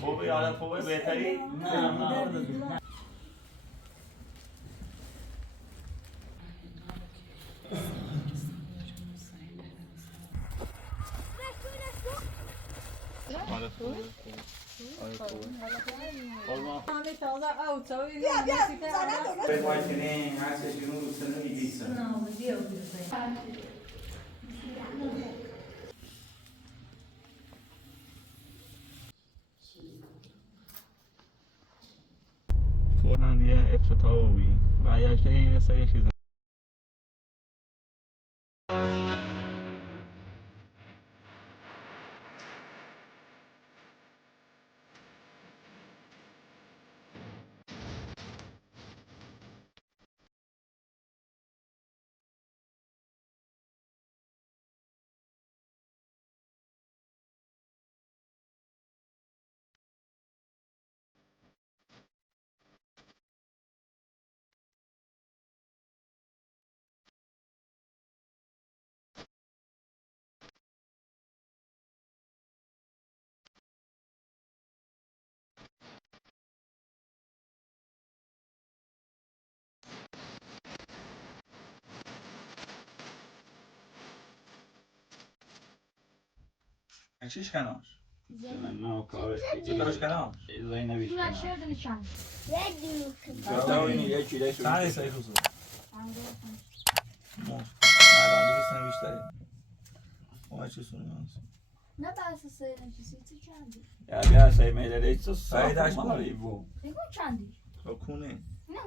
خوبه حالت خوبه بهتری؟ نه حالت خوبه؟ به وایتنه عکسش رو سنو می‌گیسه فوراً یه افتتاحی و یه سری چیزا چیش کناش؟ نه کارش چی کارش کناش؟ زینبیش کنم یکی دیگه چند سایی روزو؟ الان 200 بیشتره ما چی سونیم نه بس سایه نشستی تو چندی؟ یا بیا سای میدلی تو سای داشت ماری بو بگو چندی؟ کنه نه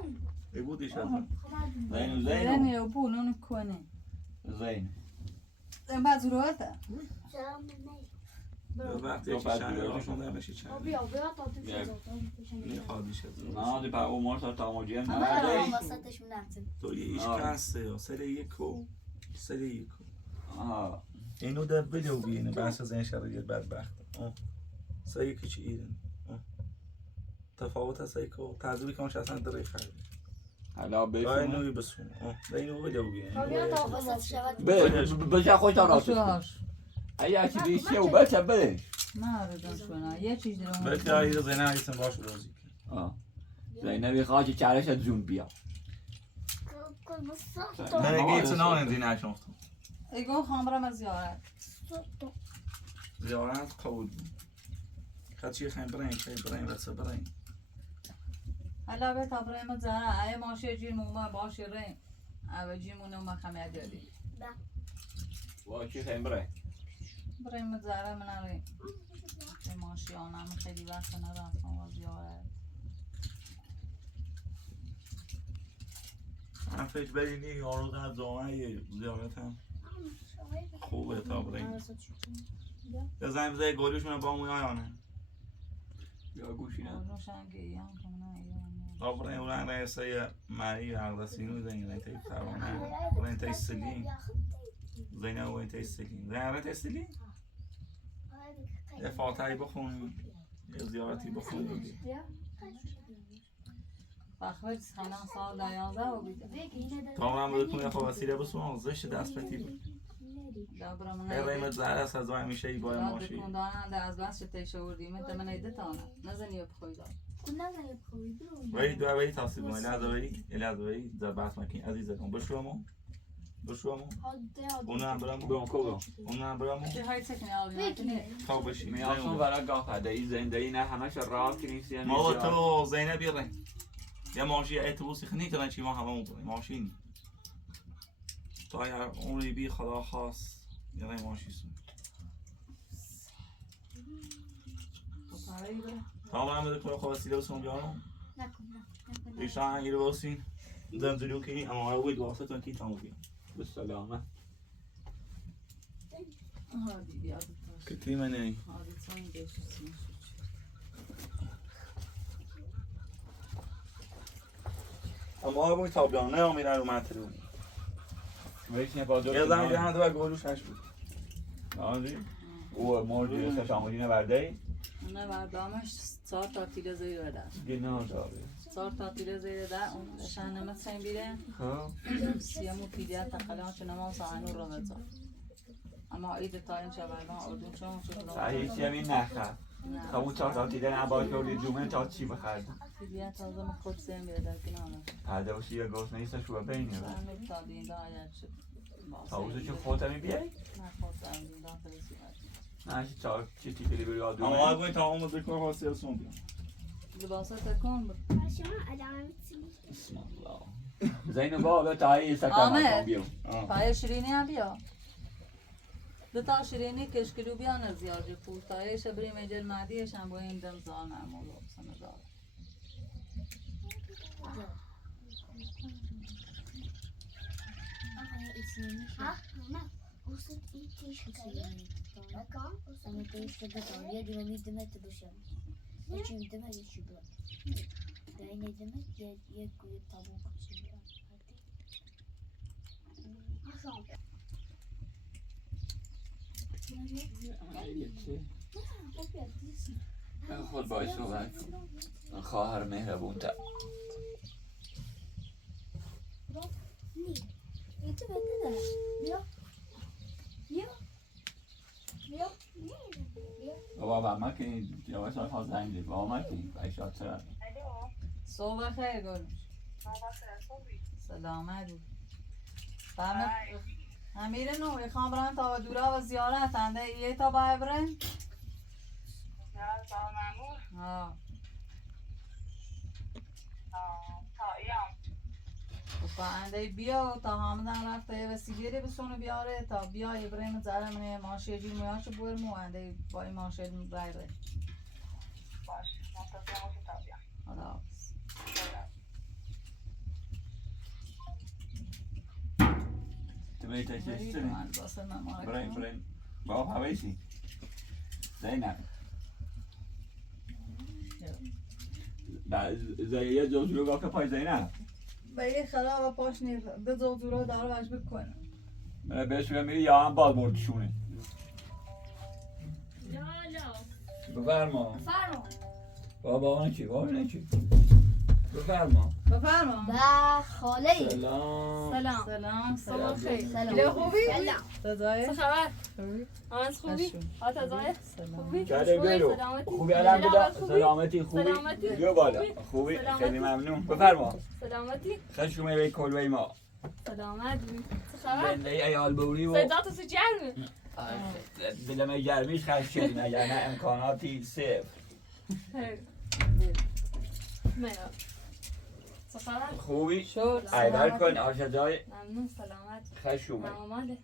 بگو دیش از زینو بو نون کنه زین بازروته وقتی که شنگ راشون در بشی چند بیا تا تو میخوادیش از نه دی با عمر تا مجیم اما نه وسطش منتم تو یه ایش کسته یا سر یکو سر یکو آها اینو در بدو بینه بحث از این شرایط بدبخت سر یکی چی ایرن تفاوت هست یکو تعذیبی که منش اصلا داره خرده حالا رای بسونه نوی بسونه اینو بدو بینه بیا تا وسط شود بجا خوش تا راست ایا چی بیشی و بچه بده نه ردم شونه یه چیز درون بلکه دایی زینه هایستن باش روزی زینبی خواهی چرش جون بیا نه گیت نه اندی نشنفتم ایگو خامرم از زیارت زیارت قبول خدشی خیم برین و سه برین حالا به تابرای مزاره ای ماشه جیر موما باشه ریم او جیمونو مخمیت دادی وا چی خیم بره برای مزاره من ریم به ماشی آنم خیلی وقت نرفتم و زیارت من فکر برینی یارو در جامعه زیارت هم خوبه تا برین یا زنگ بزنی گوریشون با موی آیانه یا گوشی نه روشن گیان کنه ایان تا برین اولن رئیسه مری اقدسینو زنگ رین تایی فرانه رین تایی سلیم زینه و رین تایی سلیم رین تایی سلیم یه فاتحی بخونی یه زیارتی بخونی بخواه خیلی سال دیازه و بیده تا من بوده کنی خب وسیله بسون زشت دست پتی بود قیمت زهر است از وای میشه ای باید ماشی داننده از بس شده شوردیم انت من ایده تانه نزنی بخوی دار ولی دو اولی تحصیل کنی لحظه ولی در بحث مکنی عزیزه کن بشوامو اونو هم برامو اونو هم برامو چه های تکنی آلی تا بشی میاشون برای گاه ده زنده ای نه همش راه کنیسی ما تو زینه بیرن یا ماشی اتوبوسی خنی کنن چی ما هممون کنیم ماشینی تا اگر عمری بی خدا خواست یا نه ماشی سون تا من بده کنم خب وسیله بسون بیارم ایشان هنگی رو بسین زنجلو کنی اما آره وید واسطون کی تامو بیارم بسلامه هادی بیاد کتی منه هادی تاین بشید اما آره باید تابلان نه امیدن رو منطقه بود ویش با دو یه زمین دیگه تو گلوش هش بود آنجی او موردی سشامودی نبرده نه بردامش 4 تا تیله زیر بده گناه داره 4 تا تیله زیر ده اون شهنمه سین بیره سیامو پیلیت تقلیان چه نمام ساعنو رو نزا اما اید تا این شبردان اردون چون صحیح چی همین نخه همون تا دیدن عباس بودی جمعه تا چی بخرد بیا تازه من خود سیم بیادر کنانه پرده و سیه گوست نیست شو بینی من تا دین دا آید شد تا اوزو چه خودت می بیای؟ من خود سیم دین دا فرسی باید نه تا چی تیپی بری آدو اما آقای تا آمد بکن خواستیل سون بیان لباسا تکن بود بسم الله زینو با تا ای سکم آمد. آتان بیو پای شیرینی هم بیا دو تا شیرینی کشکلو بیا نزیاجی پول تایش بریم ایجل مدیش هم با این دم زال نمولو سنزال خود باید صحبت کن خواهر مهربون تر بابا با که یواش ها زنگ دید بابا که ایشات چرا صبح خیر گل سلامت بود امیر نو میخوام برم تا دورا و زیارت انده یه تا باید برن ها و انده بیا و تا همدن رفته و سیگیری بسونو بیاره تا بیا ابراهیم زره منه ماشی جی میاش برمو انده با این ماشی رای ره خدا حافظ تو بیتش بری چی؟ من باسه من مارک بریم بابا هویسی زینب یه جوزلو گاه که پای زینب به یه خلا و پاش نیر به زودورا داره وش بکنه بهش میری یا هم باز بردشونه بفرما بابا اون چی؟ بفرما بفرما و خاله سلام سلام صبح خیر. سلام خوبی؟ سلام. تزای؟ چه خبر؟ خوبی؟ آنس خوبی؟ خوبی؟ ها تزای؟ سلام خوبی؟ کرده برو سلامتی؟ خوبی الحمدلله خوبی؟ سلامتی خوبی سلامتی؟ بیا بالا خوبی خیلی ممنون بفرما سلامتی؟ خشومه به کلوه ما سلامت بی چه خبر؟ زنده ایال بوری و صدا تو جرمه دلم گرمیش خش شدیم اگر نه امکاناتی صفر خیر مرا چه خبر؟ خوبی شد ایبر کن آشجای ممنون سلامت خشومه ماماله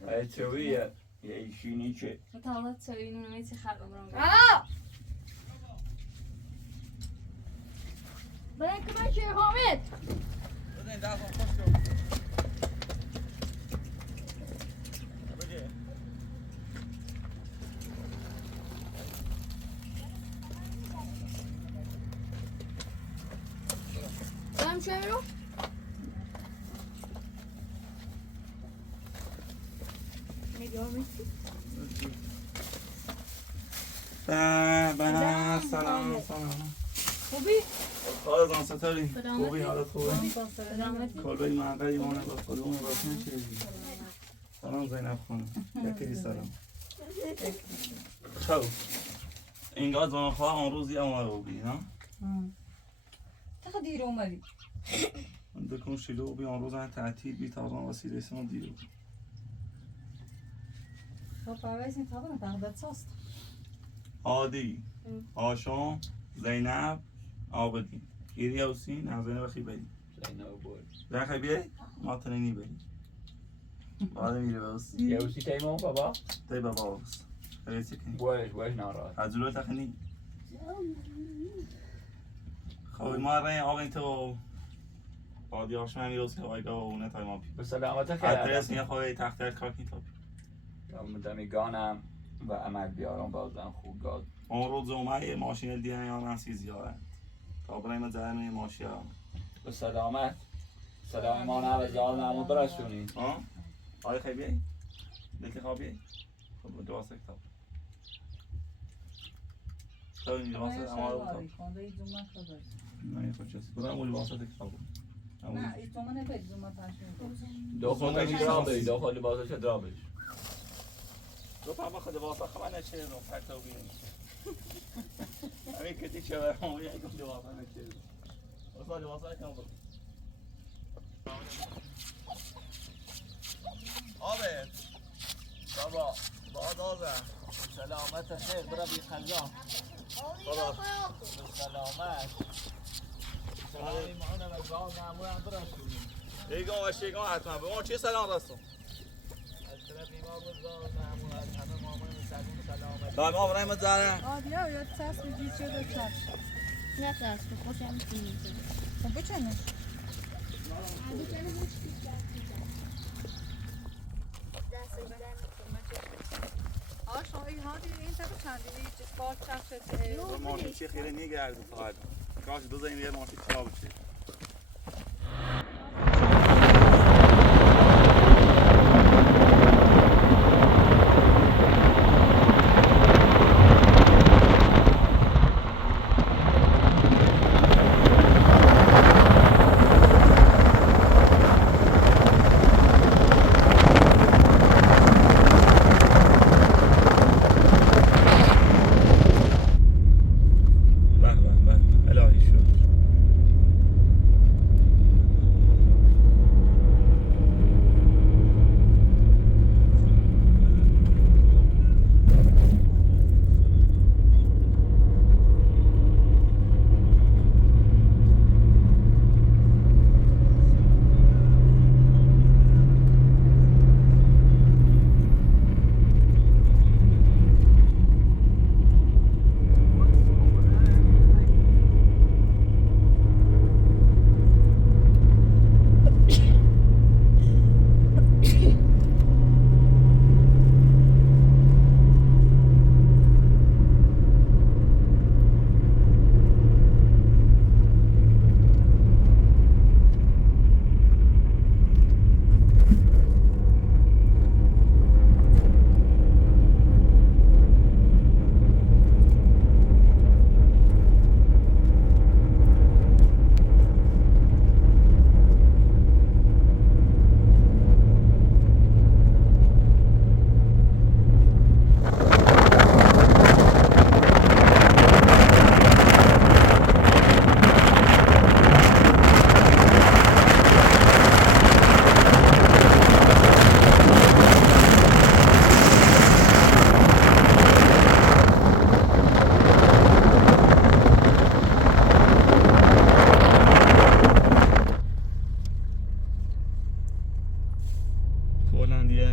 سلامت چوی یه ایشینی چه متعالت سوی نونمی چه خبر برام برای کمک که حامد دارم چه میرو؟ سلام خوبی؟ خواهد ستاری سلامتی؟ خوبی حالت خوبه سلامتی؟ کلبه محقه ایمانه با خودمون باز نکردی سلام زینب خانم یکی سلام خب اینگاه زمان خواه آن روزی اماره بودی نه؟ تا دیر اومدی دکون شلو بی آن روز هم تعطیل بی تازان وسیله اسمان دیرو خب پرویز این تابه نتاقدت ساست عادی آشام زینب آبدین ایری حسین از زینب خیلی بدی در خیلی بیایی؟ ما تنینی بدی بعد میره به حسی یه اوسی تیمون بابا دی بابا بس خیلی سکنی بوش ناراحت از جلوی تخنی خب ما رای آب تو بادی آشم همی روز که وایگاه و اونه تای ما بی به سلامت ادرس خیلی میگه خواهی تختر کارک نیتا بی مدمیگانم و عمل بیارم بازم خوب داد اون روز اومه یه ماشین دیگه یا نسی زیارت تا برایم زرن یه ماشین هم به سلامت سلام ما نه به زال نمود برسونی ها؟ آقای خیلی بیایی؟ بیتی خواه بیایی؟ خب دو واسه کتاب خب این واسه اماره بود کنده ای دومن خبر نه یه خوش هست برای مولی واسه کتاب بود نه ای دومن نبید دومن تشمیم دو خود درابش دو خود لباسش درابش گفتم بخواد واسه خب من نشیدم حتی ببینم همین کتی چه هم یه گفت واسه نشیدم واسه کم بود آبت بابا بادازه سلامت خیر برا بی خلجان سلامت سلامی معونه و باز نمورم برا شونیم ایگان و شیگان حتما به ما چی سلام رستم از طرف ما بود باز نمور از همه مامان سلامت دائم آب رحمت زاره آدیا یا تاس بگی چه دو چاش نه ترس که خوشم می‌کنی. خب بچنش آشان این هادی این طرف چندی بار چفته ماشین چی خیلی نگرد فقط کاش دو زنی یه ماشین خراب بشه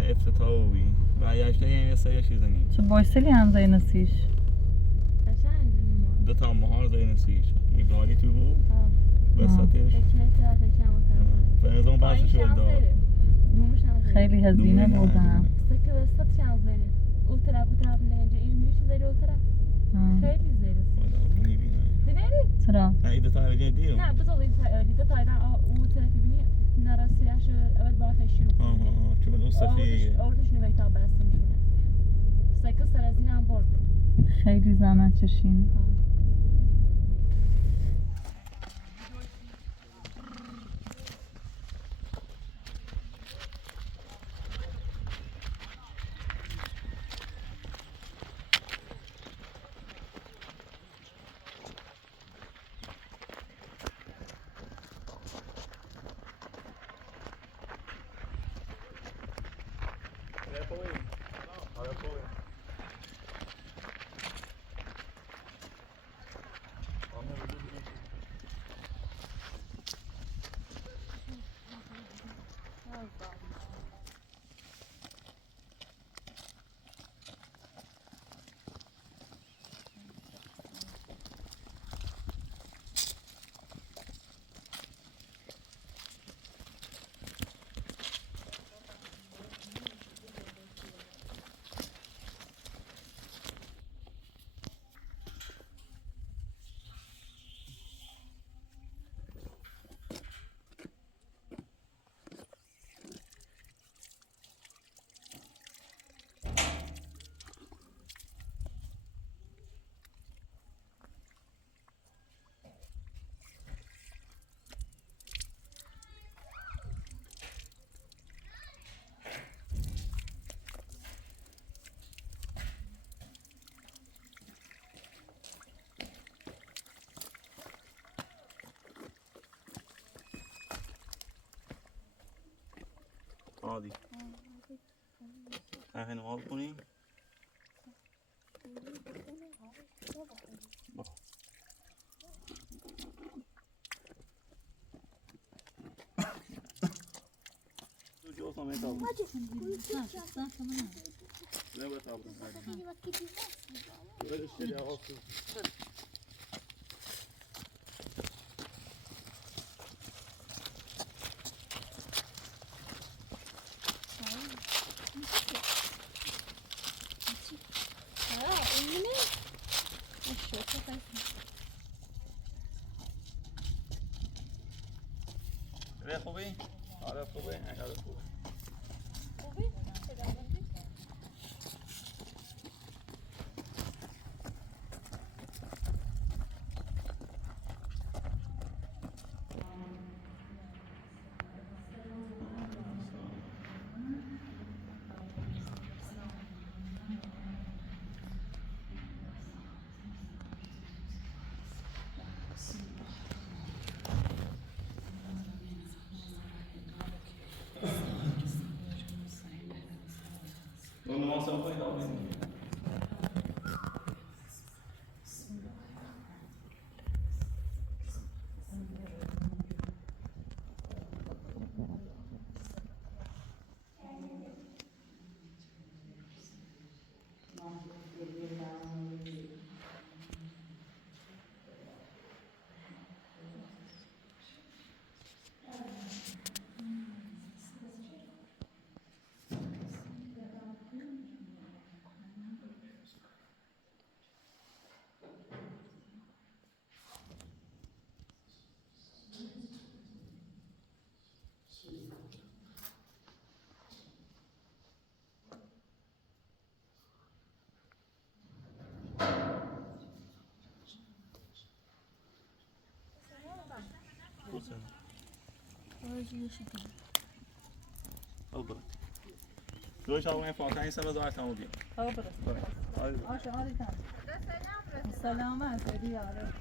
افتتاحی و یاشته یه سری چیزا نیست. چه بایسلی هم زای نسیش. دو تا مهار زای نسیش. ایبرالی تو بود. بساتش. فرزون باشه شد داد. خیلی هزینه بودم. خیلی زیره. چرا؟ نه ایده تا هیچ دیو. نه بذار ایده تا ایده او طرفی بینی نراسیش اول باید شروع کنیم. چون اون صفی. آوردش نویتا بستم شونه. سکه سر از این هم برد. خیلی زحمت کشین. عادي خلينا نوال کنیم جو سامی تابو نه با تابو böyle şeyler olsun. Ve خوبی؟ آره خوبه، آره خوبه. Quando mostra foi dar o روش آقای فاطمی سر داشت تمام بیا. آشه آره کن. سلامت بدی آره.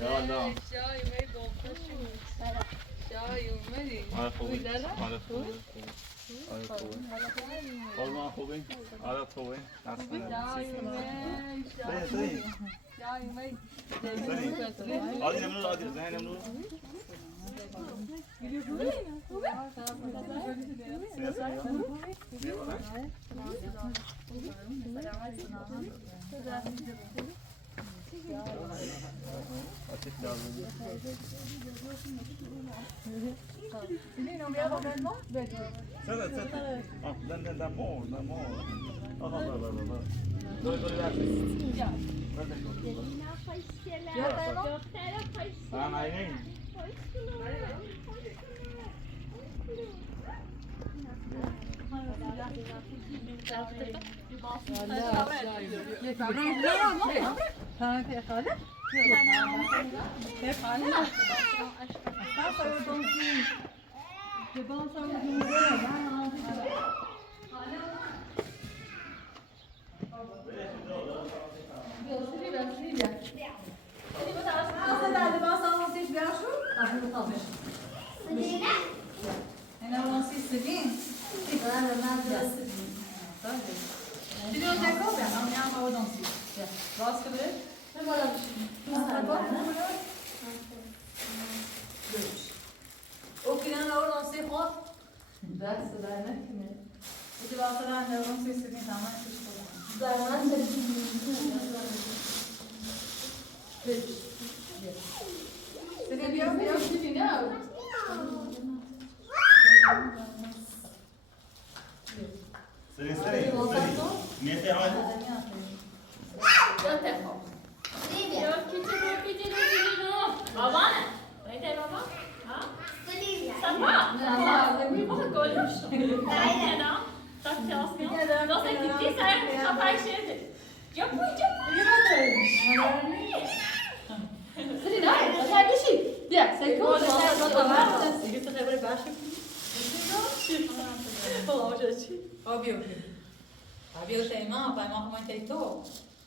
لا لا شاي ما يضبط شاي ومري على خوبی لا لا على خوبی على خوبی قربان خوبی على خوبی شاي ومي سريع سريع شاي ومي سريع عادي نمنو عادي زين نمنو ده مور هم عینین سريع سريع ميتة عادي بابانه بيته بابا ها صباح بابا قولش تعالى تاكسي اصلا لو سكتي ساعه خطاي شيء جابوا سري ناي هاي شيء يا سيكون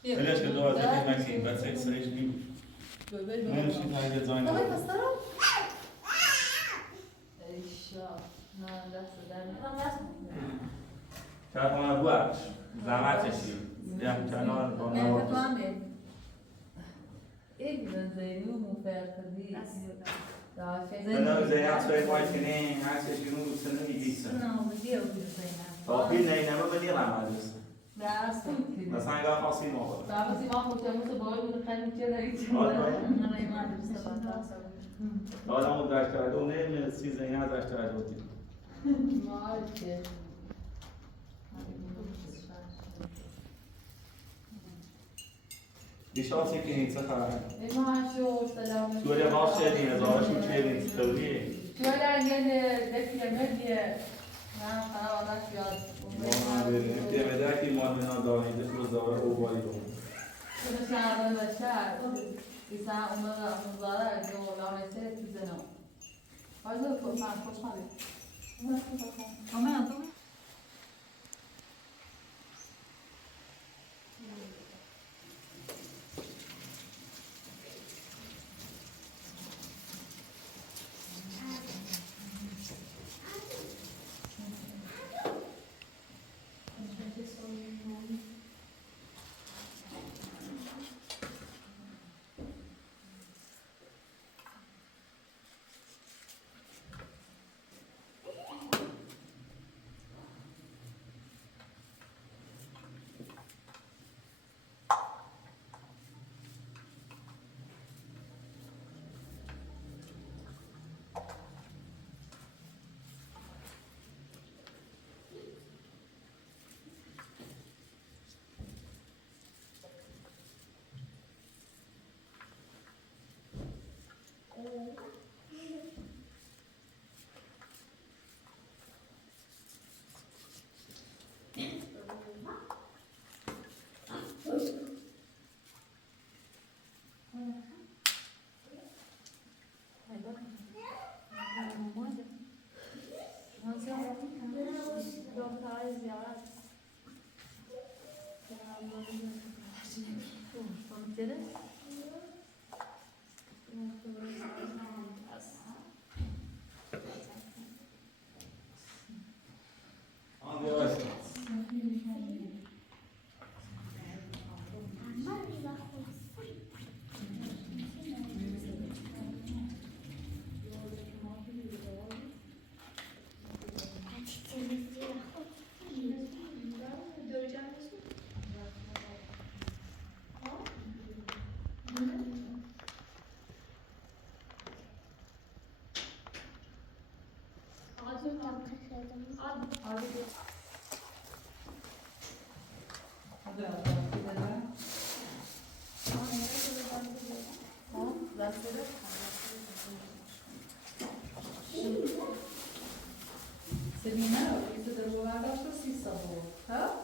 ليش كده وقت ماكسين بس هيك سريع نيجي ماشي هاي زين تعرف انا بواش زعمت شيء يا كانوا انا زي عشان ما يكنين عشان شنو سنه يجيس طابين هنا ما بدي لا ما بس بس انا قاعد فاصل موضوع لا مو داش تعالوا من السيزون هذا داش تعالوا بشانسی که این سخن سوری باز شدیم از آرش رو چیلیم سوریه امتیمده که مادنا دانیده رو زاره او بایی رو Hadi git. Hadi gidelim. Ben söyle. Selina, isso da boa água para si sabor, tá?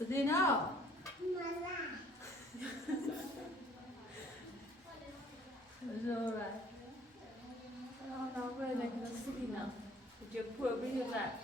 Selina. It's all right. Oh, no, we're like the city now. Did you poor bring it back?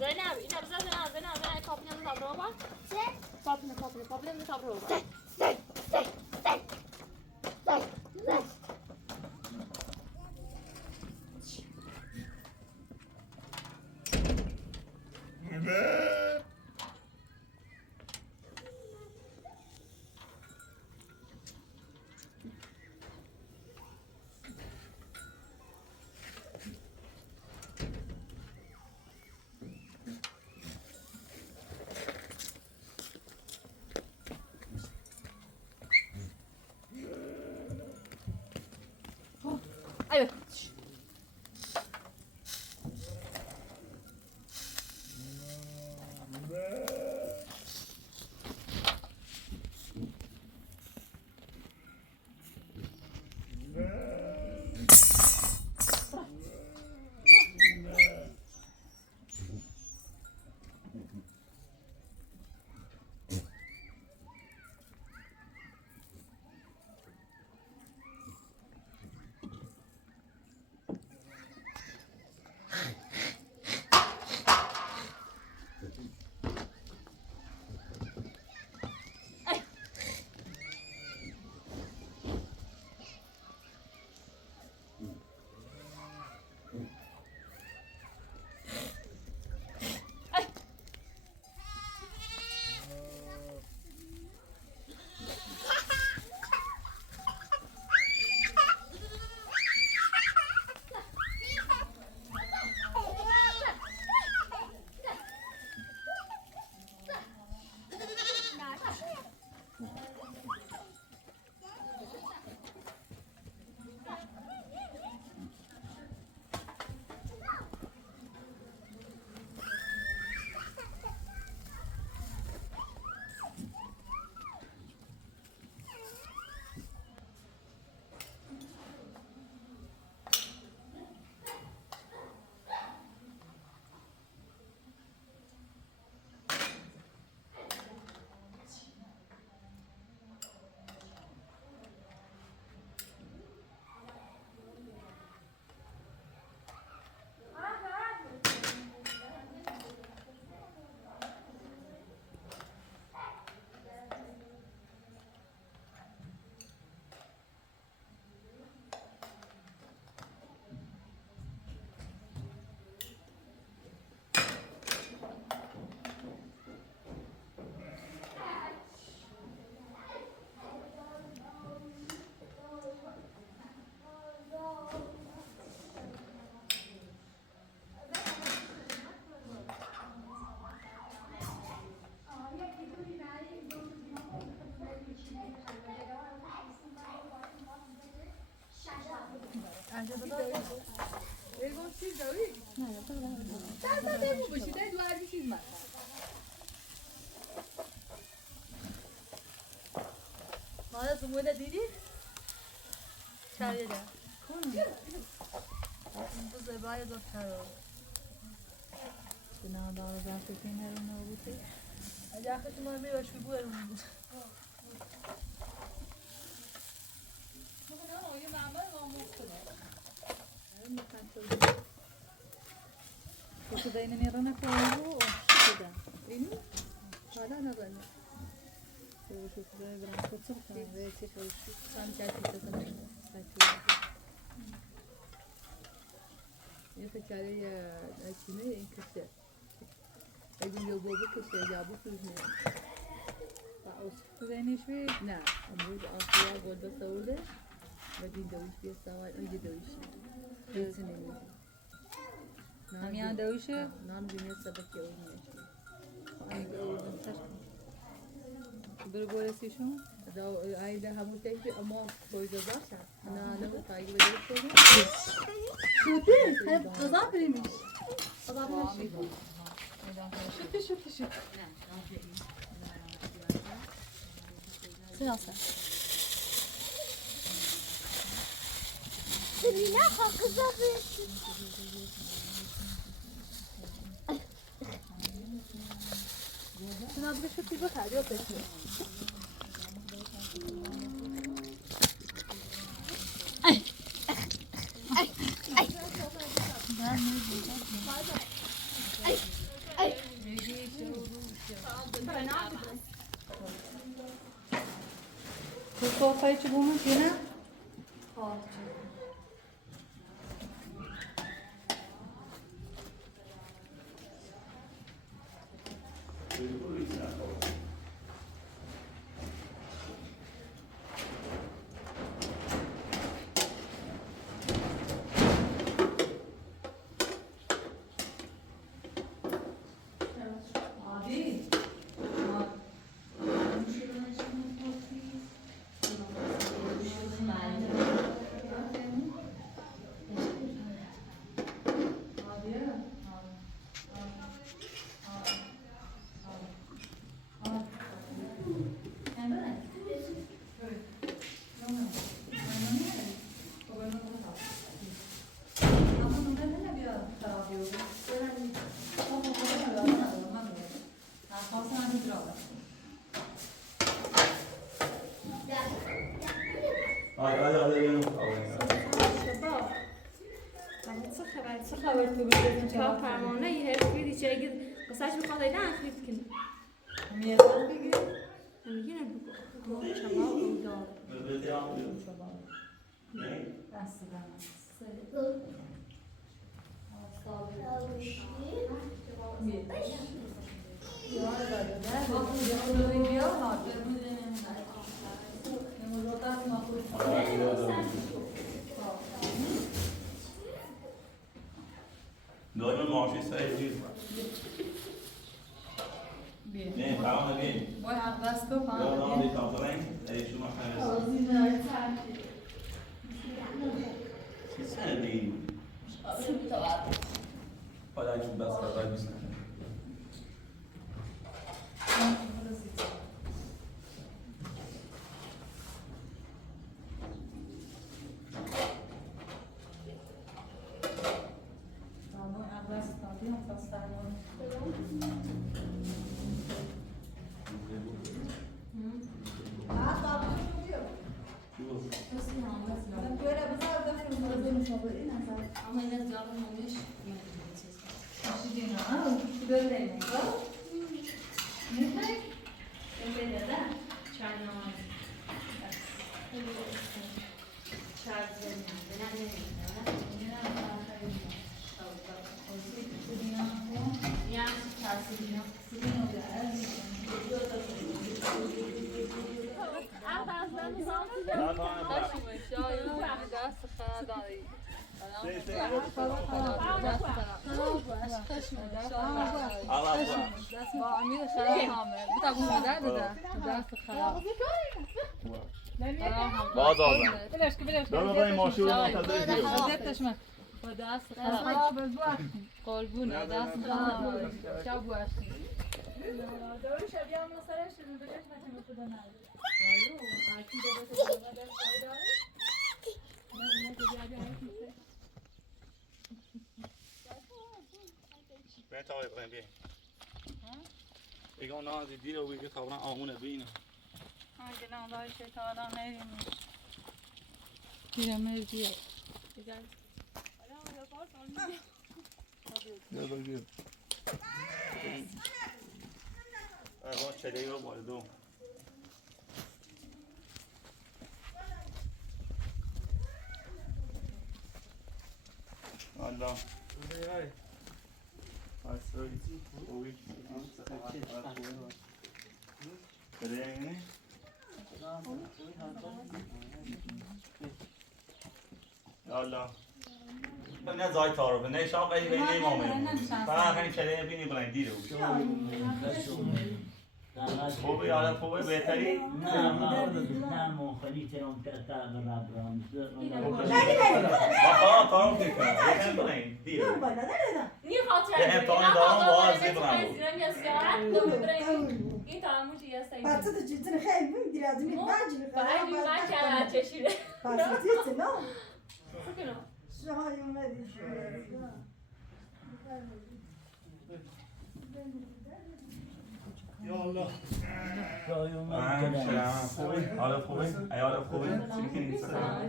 Zeynep, yine bize Zeynep kapının tabrağı var. Kapının tabrağı var. ماذا تقول ديدي؟ شايدة. بس بايد وفرو. بنا دار ذاته فين هذا نوبته أجاك شو ما بيوش في بوير كده إنني رانا كله كده إني هذا أنا بنا شوف ده برا كتير كمان ده كتير كان جاتي تسمع يفكري أشيني إنكسر أجي يوبو بكسر جابو فيني فأوس زيني شوي نعم أمود أخويا قد بسوله بدي دويش بيستوى أجي دويش بيتني هم يعني دوشه نام جنيه سبك يومي برگورسی شون دو عیده همون تیپی اما باید باشه نه نه تایی بدی کنی شوتي هل تضاف لي مش تضاف لي شوفي سياسة Sirina kızardı. شنو بدي شوفي بس عادي وقت تو صوفای چه بومن فينا چهار پروانه یه هرفی دیگه اگه قصهش بخواد اینا افرید کنی میاد بگی میگه بگو شما اون دار دست دائما معافی سعی چیز نه تعاون بین وای حق دست کو لا لا دي تعطلين اي شو ما حاجه سهلين ولا يشوف بس هذا بس ama yine canım olmuş باز آزم بلش که بلش دارم برای ماشین رو منتظر دیو حضرتش من با دست خراب بز بواشتی قربونه دست شب بواشتی داروش بیا مسئله شده بهش نتیم خدا نداره بیا تا ابراهیم بیا بگم نه دیر و بگه تا آمونه بینه Hangi nağda şeytandan neymiş? پیرمرد بیا بیا بگیر با چلی رو باردو Allah. Allah. نه زای تعارفه نه شام قیدی بینی امامه فقط همین کلیه بینی بلندی رو خوبه یادم خوبه بهتری؟ نه مخالی ترام کرده برای برامز با تعارف میکنم یکم بلند دیره Niye hatır Hem etmiyor? tane Ne daha yapalım? boğaz Evet, gibi bravo. prezident yazıyor. Doğru bravo. İyi tamam bu diye sayın. بچه تو جیتون خیلی میدی از این بجی Ben ben kenar çeşidi. پاسیتی نه Bakın o. شما اومدی یا الله خوبه حالا خوبه ایال خوبه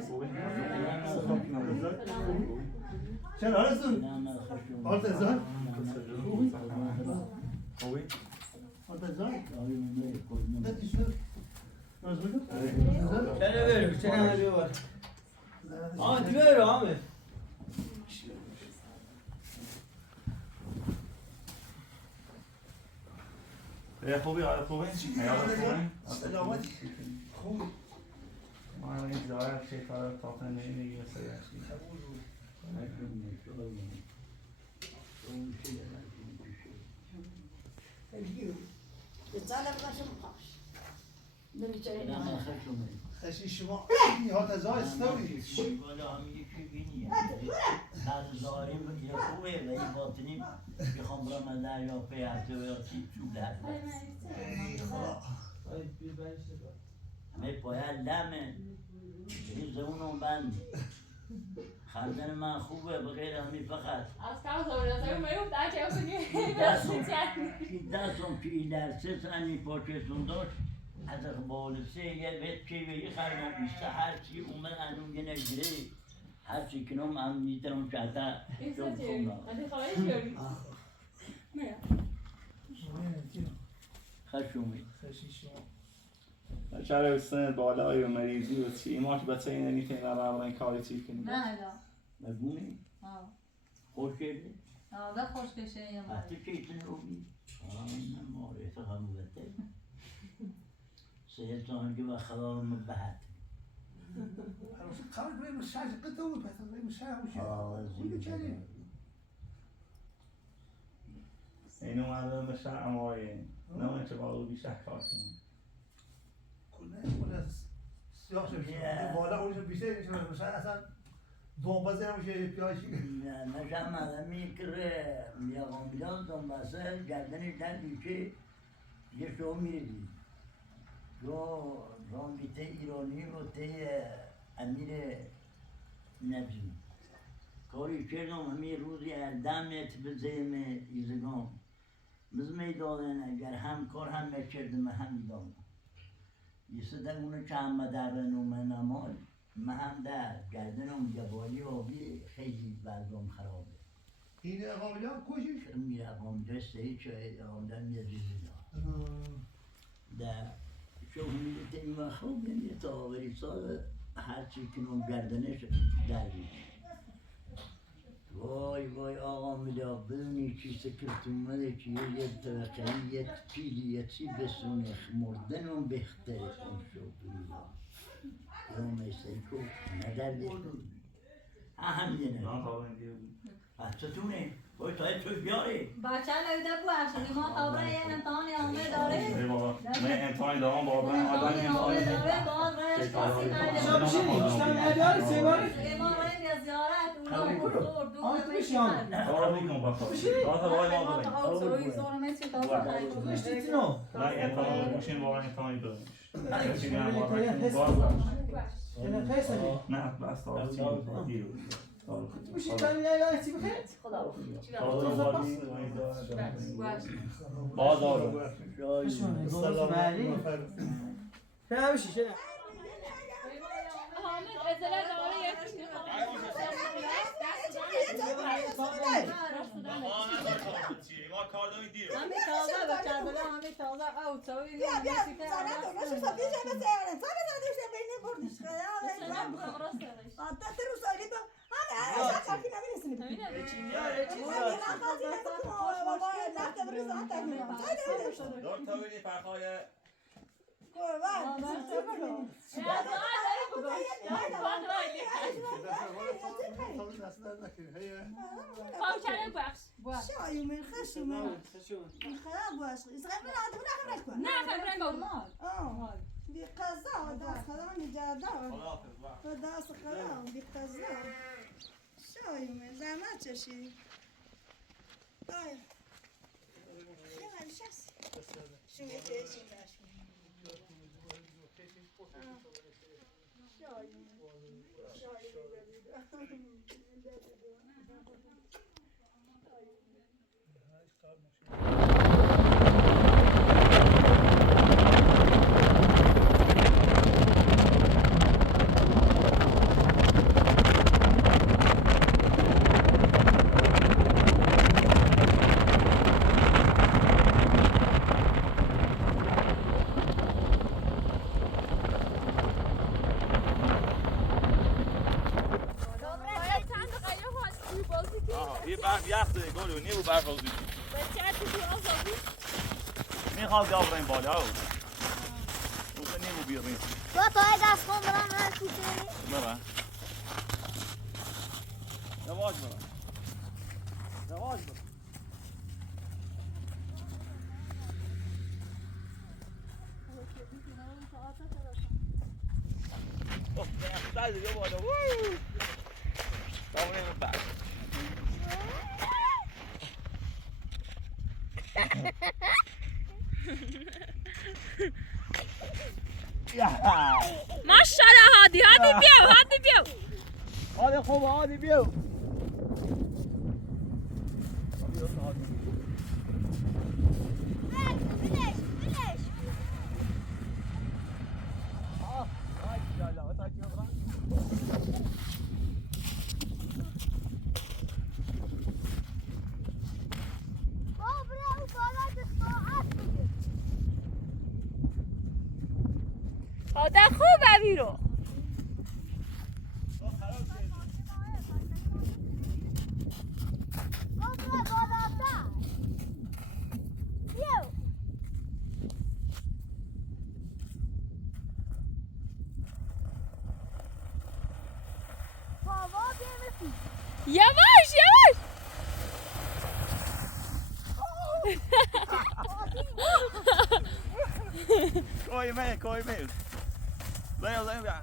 خوبه چرا هستون؟ آرت ازار؟ خوبه آرت ازار؟ چرا برو چرا بیار آمد برو آمد خوبه حالا خوبه ایال خوبه سلامتی خوبی ما این زاره شیطان طاقه نمیگه سیاشی خشی شما ها تزار استوری بعد ظاهریم یه خوبه و این باطنیم بخوام برام از دریا پیاده و یاتی تو درد همه پایه لمه این زمونم بند خردن من خوبه بغیر همی فقط Az kaldı orada. Sayın Mayıp daha şey yapın. دستم که این درسه سنی پاکستون داشت از اقبال سه یه بیت که به یه خردم بیسته هرچی اومد انون یه نگیره هرچی کنم هم میترم شده شد خونا Hadi kahve içiyorum. Ne? خشومی خشی شما چرا سن بالای و مریضی و چی ماش بچه اینه میتونی برای کاری چی کنی Ne hala? مگونه Ha. خوش کرده Ha da hoş geçen yaman. وقتی که ایتون رو بی من معرفه هم بوده سه که و خلال مبهد خرج بیم الشاشه قطعه بس بیم الشاشه وش كذي اینو اومدن به شهر امایه نه اون چه باقی بیشتر کار کنیم كنا سياق شو بالا اولش بیشتر میشه مثلا اصلا دنبازه نمیشه پیاشی نه نشم آدم میکره میام میام دنباسه گردنش در بیشه یه شو میری جو رامبیته ایرانی و ته امیر نبزی کاری کردم همین روزی اردمت بزیم ایزگام مزمی دادن اگر هم کار هم میکردم هم دادم یه سده اونو که هم مدرن و من نمال من هم در گردنم جبالی آبی خیلی وضعم خرابه این قابلیان کجیش میره قامجه سهی چه آمدن یه زیزی در شو میگه این خوب نمیه تا آوری سال هرچی کنم گردنش در بیش وای وای آقا میده بدونی چی سکرت اومده که یه طبقه یه پیلی یه چی بسونه مردنم بهتره اون شو بریدم یا میسته که ندر بسون هم دیگه نه تا این دیگه حسستونه باید تایید توش بیاری بچه نویده بوش ما تا برای یه امتحانی آمده داره ای بابا من امتحانی دارم بابا من آدم امتحانی آمده امتحانی داره باز برایش کسی شما نده بشینید دوستان نداری سیگاری ما برای یه زیارت اونا خیلی خوب. بزرگ دو آن تو بشین. کارا میکنم بخواه کارا وای ما داریم بشتید نو من امتحان باشین واقعا امتحانی داریم یعنی خیلی نه بس تا دیر بشید تایی یه چی بخیر باز آره بشونه درست مالی نه بشید شده حامد ازله داره یکی ما کار داریم دیر همین تازه بچه بله همین تازه او تاوی بیا بیا زنه تو نشو صافی جمع سیاره صافی زنه دوشته بینه بردش حتی ترو سالی تو همه اشار چاکی نمیرسیم دار تاویلی فرخای فاوچره بخش شايو من خشو من خراب واش صغير من عاد ولا خرج كون نه خبره نورمال بقزا دا خدام جادا فدا سخرام بقزا شايو من زعما تشي طيب يا الشمس شو يتشي ماشي یه برف یخ داره گلو نیمو برف آزودی میخواد دابرین بالا او نیمو بیاریم با تو های دست کن برام هر کوچه برا یواش برا یواش برا اوه دست دیگه بالا دابرین برف ماشاءالله هادی بیو هادی خوب هادی بیو آده خوبه بیرو یواش کوی میل زنیم بیا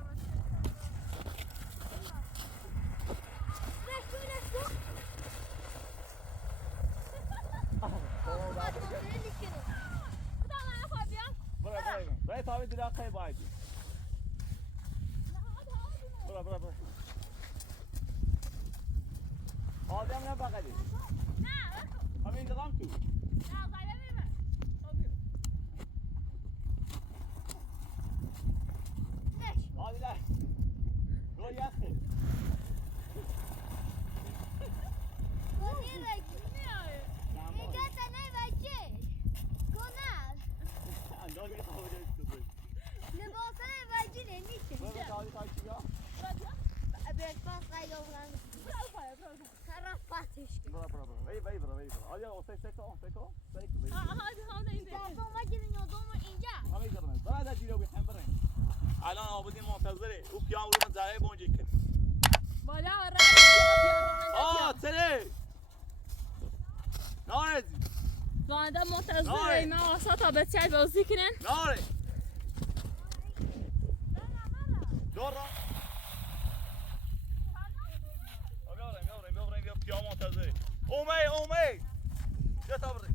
برای تاوی دیده خیلی بایدی برا آدم نه بقیدی همین دقام تو آدی ده رو یخه الان آبادی منتظره او پیام رو من زره بونجی کرد بالا تره نارد وانده منتظر ما وسط بچه بازی کنن نارد دورا بیا بیا بیا بیا بیا منتظر اومی بیا تا بریم